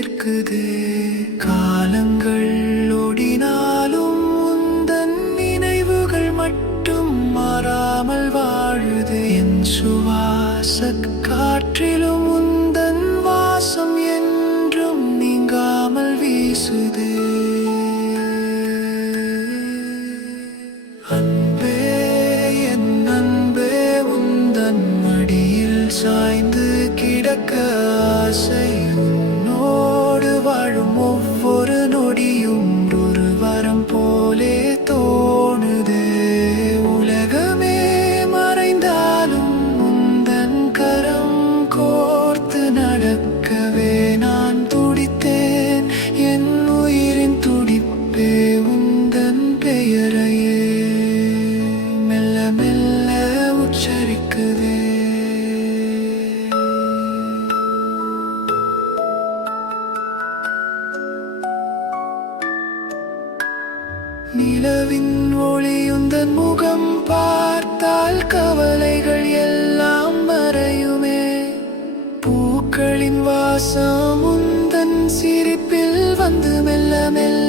சேர்க்குதே. காலங்கள் ஓடினாலும் உந்தன் நினைவுகள் மட்டும் மாறாமல் வாழுது. என் சுவாச காற்றிலும் உந்தன் வாசம் என்றும் நீங்காமல் வீசுது. அன்பே என் அன்பே, உந்தன் மடியில் சாய்ந்து கிடக்க ஆசை. உன்னோடு வாழும் ஒவ்வொரு நொடியும் ஒரு வரம் போலே தோணுதே. உலகமே மறைந்தாலும் உந்தன் கரம் கோர்த்து நடக்கவே நான் துடித்தேன். என் உயிரின் துடிப்பே உந்தன் பெயரையே மெல்ல மெல்ல உச்சரிக்குதே. நிலவின் ஒளியுந்தன் முகம் பார்த்தால் கவலைகள் எல்லாம் மறையுமே. பூக்களின் வாசம் உந்தன் சிரிப்பில் வந்து மெல்ல மெல்ல